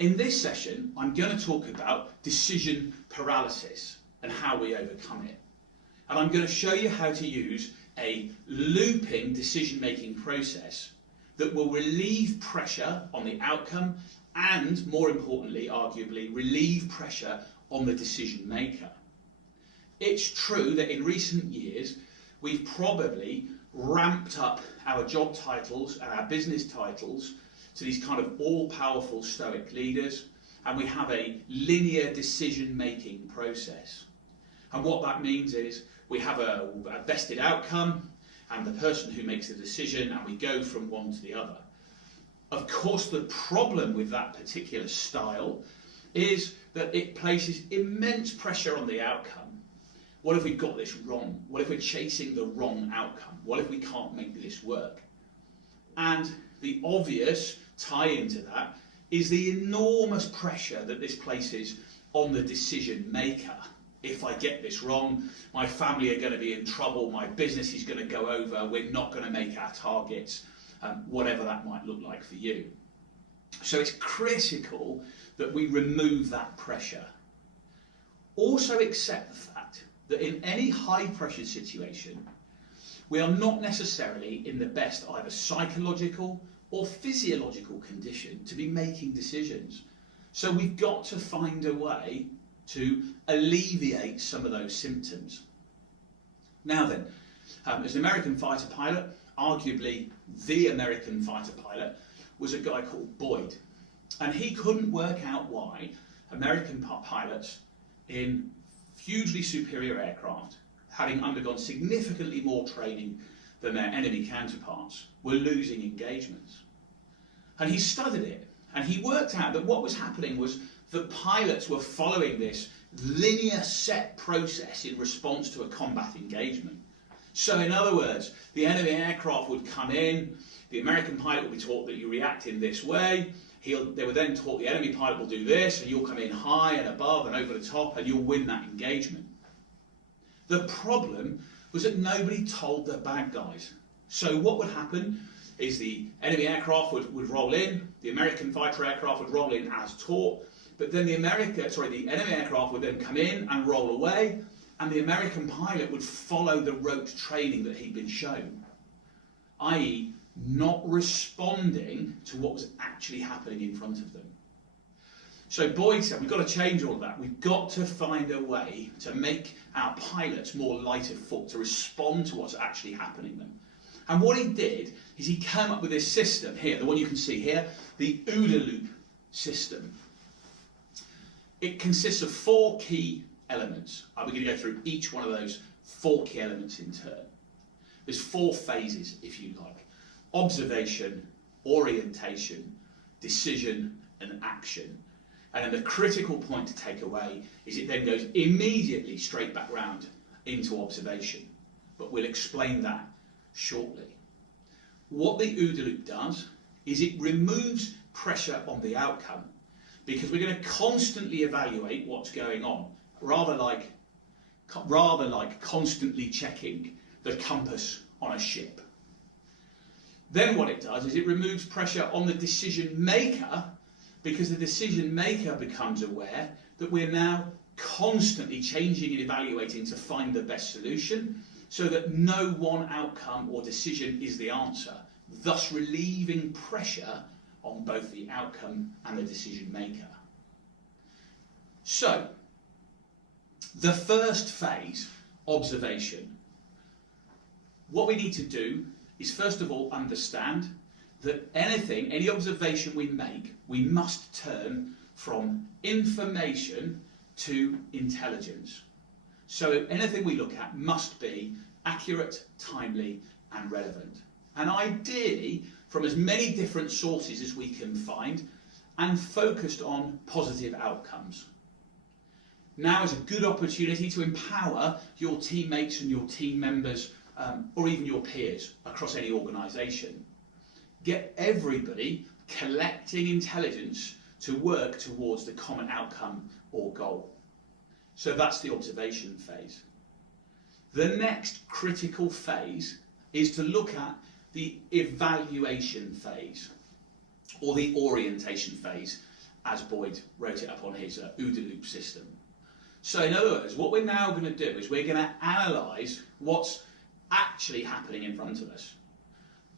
In this session, I'm going to talk about decision paralysis and how we overcome it. And I'm going to show you how to use a looping decision-making process that will relieve pressure on the outcome and, more importantly, arguably, relieve pressure on the decision maker. It's true that in recent years, we've probably ramped up our job titles and our business titles to these kind of all-powerful stoic leaders, and we have a linear decision-making process. And what that means is we have a vested outcome and the person who makes the decision, and we go from one to the other. Of course, the problem with that particular style is that it places immense pressure on the outcome. What if we've got this wrong? What if we're chasing the wrong outcome? What if we can't make this work? And the obvious tie-in to that is the enormous pressure that this places on the decision maker. If I get this wrong, my family are going to be in trouble, my business is going to go over, we're not going to make our targets, whatever that might look like for you. So it's critical that we remove that pressure. Also accept the fact that in any high pressure situation, we are not necessarily in the best either psychological or physiological condition to be making decisions. So we've got to find a way to alleviate some of those symptoms. Now then, as an American fighter pilot, arguably the American fighter pilot was a guy called Boyd. And he couldn't work out why American pilots in hugely superior aircraft, having undergone significantly more training than their enemy counterparts, were losing engagements. And he studied it, and he worked out that what was happening was the pilots were following this linear set process in response to a combat engagement. So in other words, the enemy aircraft would come in, the American pilot would be taught that you react in this way, they were then taught the enemy pilot will do this, and you'll come in high and above and over the top, and you'll win that engagement. The problem was that nobody told the bad guys. So what would happen is the enemy aircraft would roll in, the American fighter aircraft would roll in as taught, but then the enemy aircraft would then come in and roll away, and the American pilot would follow the rote training that he'd been shown, i.e. not responding to what was actually happening in front of them. So Boyd said, we've got to change all of that. We've got to find a way to make our pilots more light of foot, to respond to what's actually happening to them. And what he did is he came up with this system here, the one you can see here, the OODA loop system. It consists of 4 key elements. We're going to go through each one of those 4 key elements in turn. There's 4 phases, if you like. Observation, orientation, decision, and action. And then the critical point to take away is it then goes immediately straight back round into observation. But we'll explain that shortly. What the OODA loop does is it removes pressure on the outcome, because we're going to constantly evaluate what's going on, rather like constantly checking the compass on a ship. Then what it does is it removes pressure on the decision maker, because the decision maker becomes aware that we're now constantly changing and evaluating to find the best solution, so that no one outcome or decision is the answer, thus relieving pressure on both the outcome and the decision maker. So, the first phase, observation. What we need to do is first of all understand that any observation we make, we must turn from information to intelligence. So anything we look at must be accurate, timely, and relevant. And ideally, from as many different sources as we can find, and focused on positive outcomes. Now is a good opportunity to empower your teammates and your team members, or even your peers across any organisation. Get everybody collecting intelligence to work towards the common outcome or goal. So that's the observation phase. The next critical phase is to look at the evaluation phase, or the orientation phase, as Boyd wrote it up on his OODA loop system. So in other words, what we're now going to do is we're going to analyse what's actually happening in front of us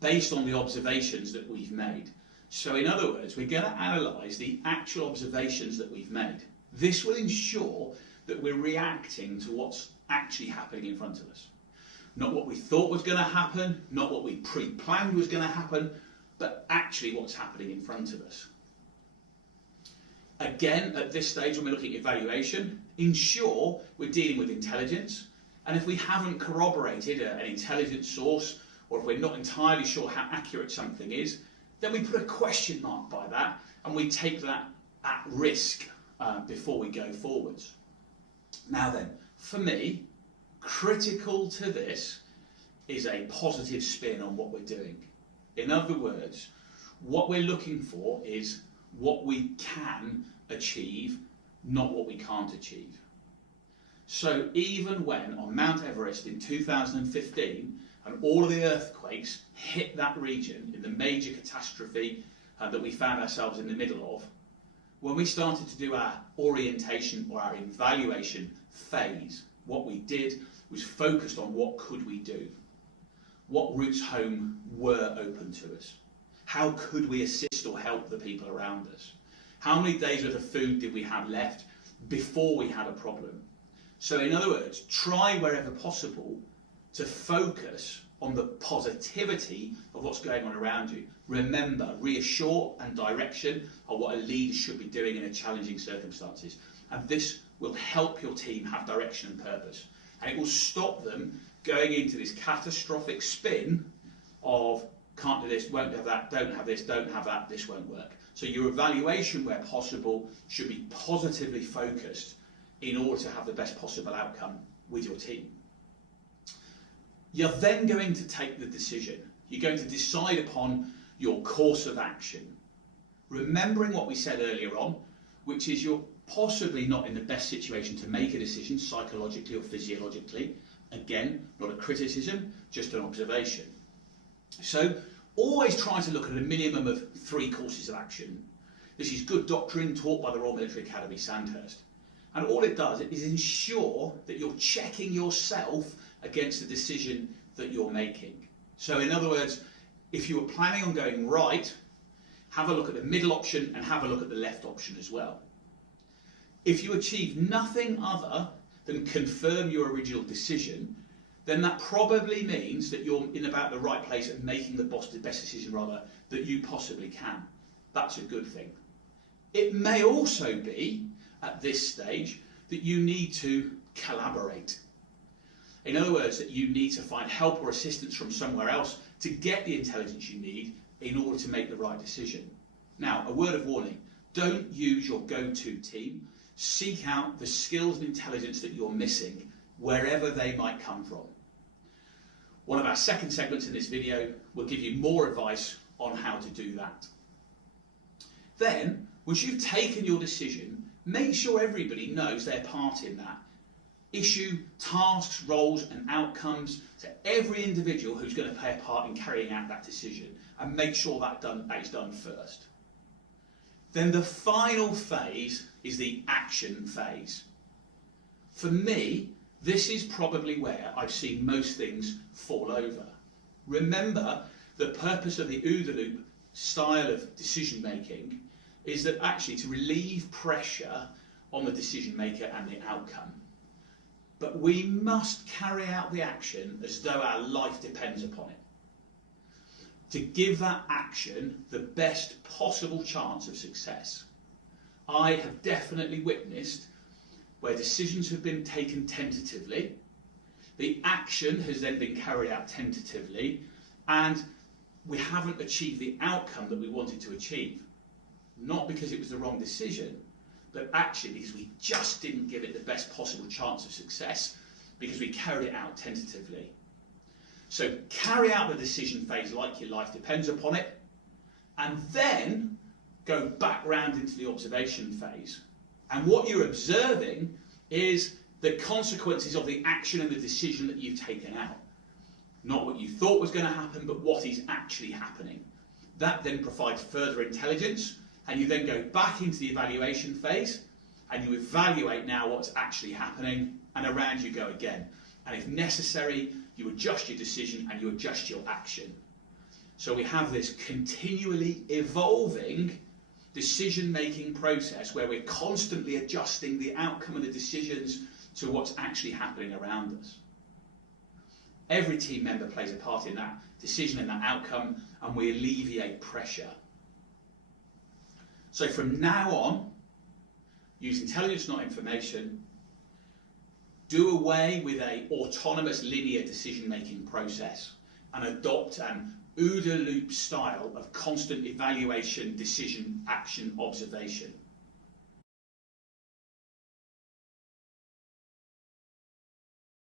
based on the observations that we've made. So in other words, we're going to analyse the actual observations that we've made. This will ensure that we're reacting to what's actually happening in front of us. Not what we thought was going to happen, not what we pre-planned was going to happen, but actually what's happening in front of us. Again, at this stage when we're looking at evaluation, ensure we're dealing with intelligence, and if we haven't corroborated an intelligence source, or if we're not entirely sure how accurate something is, then we put a question mark by that, and we take that at risk before we go forwards. Now then, for me, critical to this is a positive spin on what we're doing. In other words, what we're looking for is what we can achieve, not what we can't achieve. So even when on Mount Everest in 2015 and all of the earthquakes hit that region in the major catastrophe that we found ourselves in the middle of, when we started to do our orientation or our evaluation phase, what we did was focused on what could we do, what routes home were open to us, how could we assist or help the people around us, how many days worth of food did we have left before we had a problem. So in other words, try wherever possible to focus on the positivity of what's going on around you. Remember, reassure and direction are what a leader should be doing in a challenging circumstances. And this will help your team have direction and purpose. And it will stop them going into this catastrophic spin of can't do this, won't have that, don't have this, don't have that, this won't work. So your evaluation, where possible, should be positively focused in order to have the best possible outcome with your team. You're then going to take the decision. You're going to decide upon your course of action. Remembering what we said earlier on, which is you're possibly not in the best situation to make a decision psychologically or physiologically. Again, not a criticism, just an observation. So always try to look at a minimum of 3 courses of action. This is good doctrine taught by the Royal Military Academy, Sandhurst. And all it does is ensure that you're checking yourself against the decision that you're making. So in other words, if you were planning on going right, have a look at the middle option and have a look at the left option as well. If you achieve nothing other than confirm your original decision, then that probably means that you're in about the right place and making the best decision that you possibly can. That's a good thing. It may also be, at this stage, that you need to collaborate. In other words, that you need to find help or assistance from somewhere else to get the intelligence you need in order to make the right decision. Now, a word of warning, don't use your go-to team. Seek out the skills and intelligence that you're missing, wherever they might come from. One of our second segments in this video will give you more advice on how to do that. Then, once you've taken your decision, make sure everybody knows their part in that. Issue tasks, roles and outcomes to every individual who's going to play a part in carrying out that decision, and make sure that is done first. Then the final phase is the action phase. For me, this is probably where I've seen most things fall over. Remember, the purpose of the OODA loop style of decision making is that actually to relieve pressure on the decision maker and the outcome. But we must carry out the action as though our life depends upon it, to give that action the best possible chance of success. I have definitely witnessed where decisions have been taken tentatively, the action has then been carried out tentatively, and we haven't achieved the outcome that we wanted to achieve. Not because it was the wrong decision, but actually because we just didn't give it the best possible chance of success because we carried it out tentatively. So carry out the decision phase like your life depends upon it, and then go back round into the observation phase. And what you're observing is the consequences of the action and the decision that you've taken out. Not what you thought was going to happen, but what is actually happening. That then provides further intelligence and you then go back into the evaluation phase, and you evaluate now what's actually happening, and around you go again. And if necessary, you adjust your decision and you adjust your action. So we have this continually evolving decision-making process where we're constantly adjusting the outcome of the decisions to what's actually happening around us. Every team member plays a part in that decision and that outcome, and we alleviate pressure. So from now on, use intelligence, not information. Do away with an autonomous linear decision-making process and adopt an OODA loop style of constant evaluation, decision, action, observation.